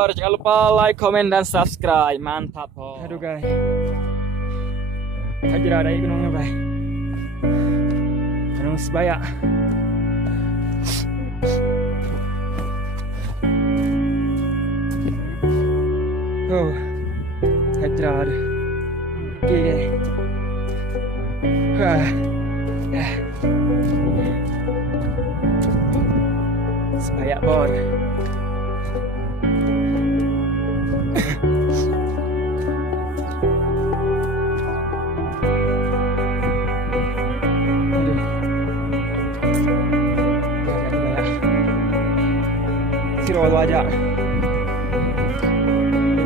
Por. Jangan lupa like, komen, dan subscribe. Mantap, Por. Aduh, guys. Hajar dari gunungnya, bray. Gunung Sebaya. Oh, hajar. Okay. Sebaya, Por. Siro aja.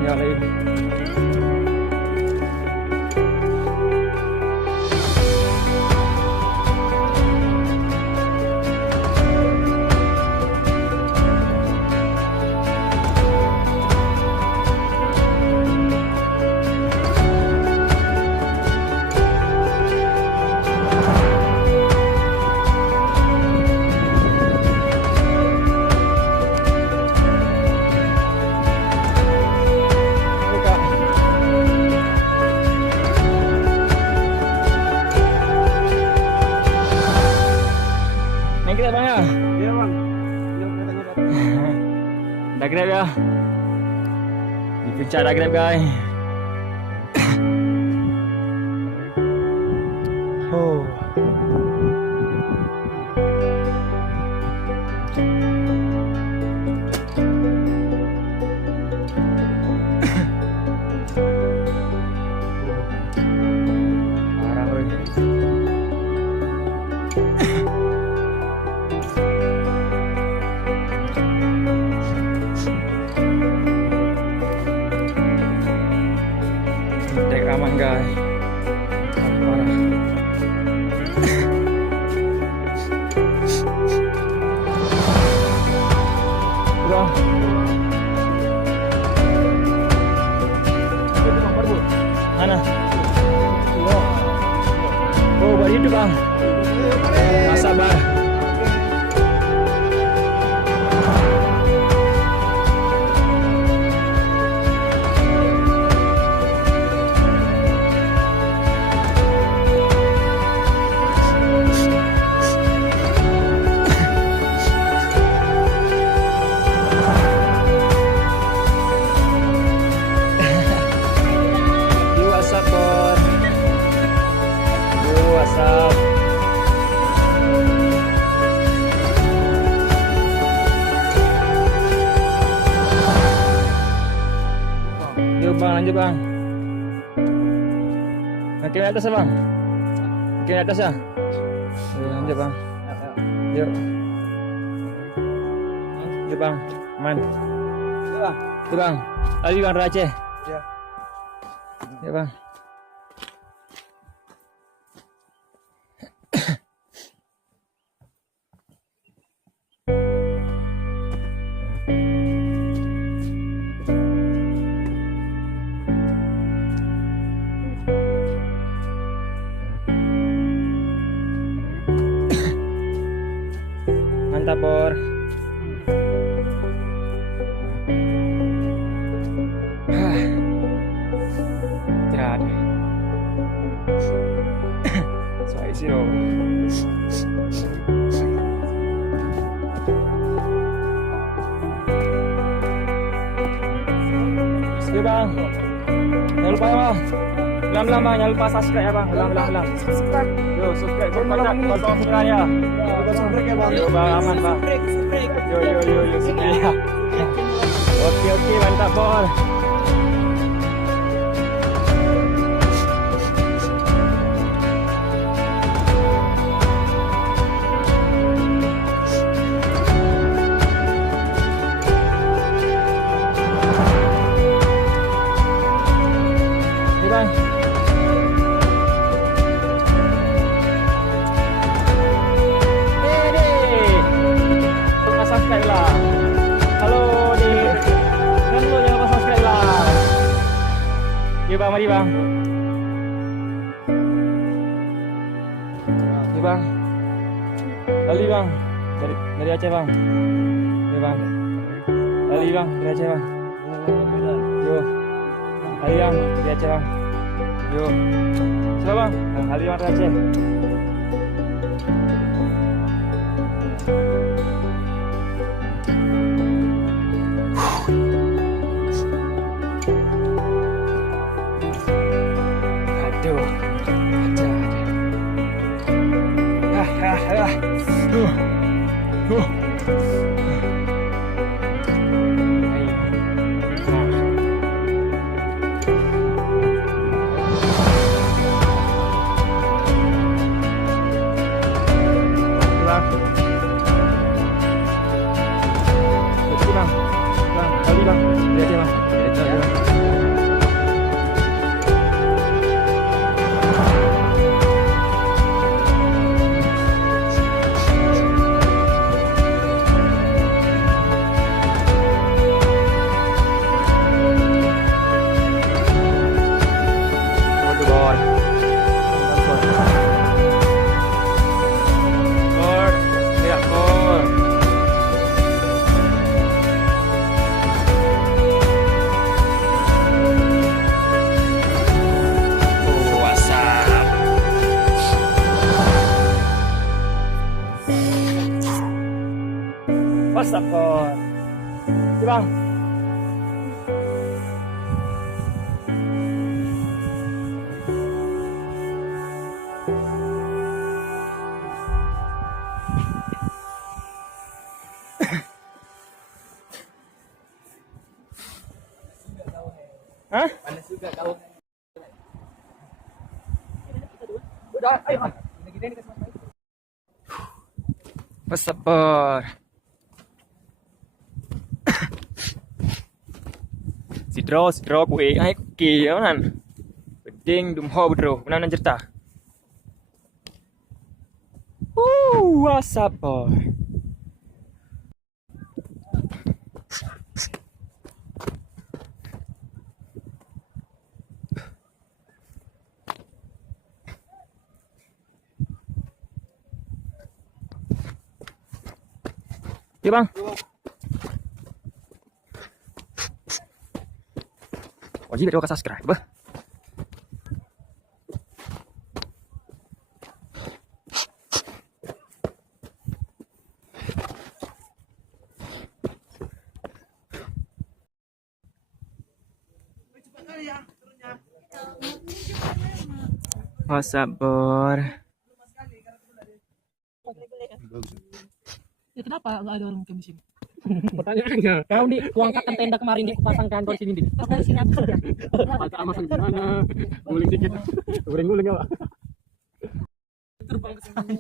Nyalain. Naik kita bang ya? Iya bang. Dah grab ya. Di puncak dah grab guys. Oh. Parah weh. Dek aman guys. Parah. Bang. Mana? Oh, bari itu bang. Sabar. Yuk bang, lanjut bang. Makin ke atas ya bang. Makin ke atas ya. Yuk, lanjut bang. Yuk. Yuk bang, aman. Yuk bang. Lagi bang Aceh. Ya. Yuk bang. Mantap, Por. Istirahat. Saya isi loh. Oke bang. Jangan lupa ya bang. Belam-belam bang, jangan lupa subscribe ya bang. Belam-belam. Subscribe. Yo, subscribe. Tonton subscribe ya. Subscribe ya bang. Yo bang, aman bang. Yo, subscribe ya. Oke, mantap Por. Ini bang. Subscribe lah. Halo Dik. Jangan lupa subscribe lah. Yuk bang, mari bang. Yuk bang. Lali bang. Dari Aceh bang. Yuk bang. Lali bang, dari Aceh bang. Yo. Ayo yang di Aceh bang. Yo. Coba bang. Nah, Hali yang Aceh. Aduh. Ada. WhatsApp kon. Si bang. Hah? Panas juga kau. Udah, ayo. WhatsApp kon. Sidro ku ai ki nan. Beding dum ho bro, benan cerita. WhatsApp boy. Iya bang. Wajib ada subscribe. Sabar. Ya kenapa nggak ada orang ke musim? Pertanyaannya, kau di kuangkatkan tenda kemarin di pasang kantor sini di. Apa di sini apa saja? Mata amasan gimana? Guling dikit. Guling ya, Pak. Terbang ke sana.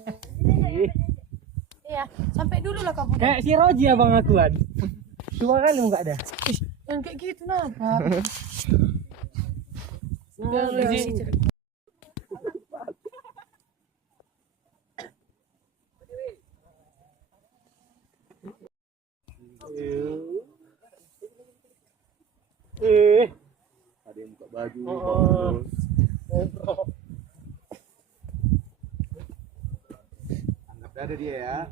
Iya, sampai dulu lah kamu. Kayak si Roji abang akuan. 2 kali enggak ada. Yang kayak gitu kenapa? Ada yang buka baju, bagus. Anggap ada dia ya.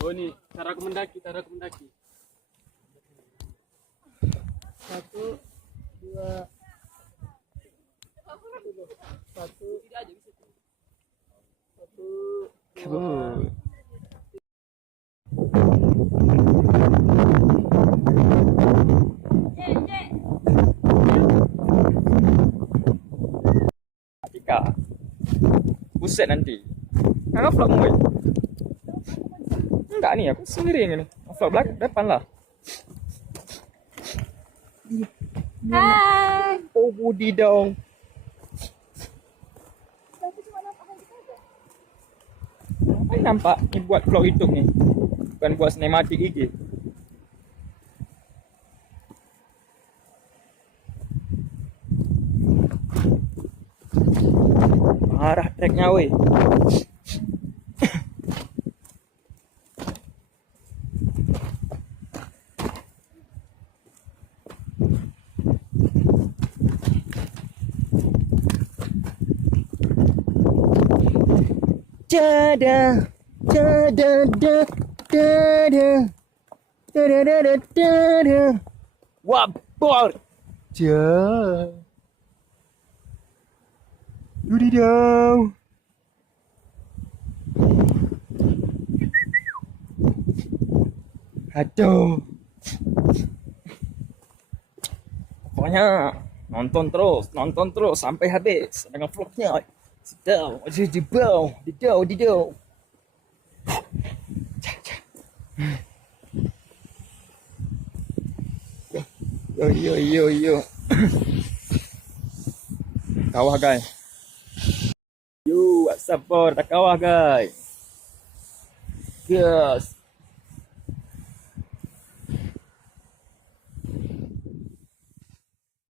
Oh ini cara aku mendaki. 1, 2, 1. Tika. Buset nanti. Kan vlog gue. Enggak nih, aku sendiri yang ini. Vlog belakang depan lah. Hai. Oh Budi dong. Ini nampak ini buat vlog YouTube nih. Bukan buat sinematik IG. Marah treknya weh. Jada, jada, da, Wapor. Ja. Dudi dong. Aduh. Pokoknya nonton terus sampai habis dengan vlognya. Sedang, di bawah. Yo. Kawah guys. Yo, what's up, bro? Tak kawah guys. Yes.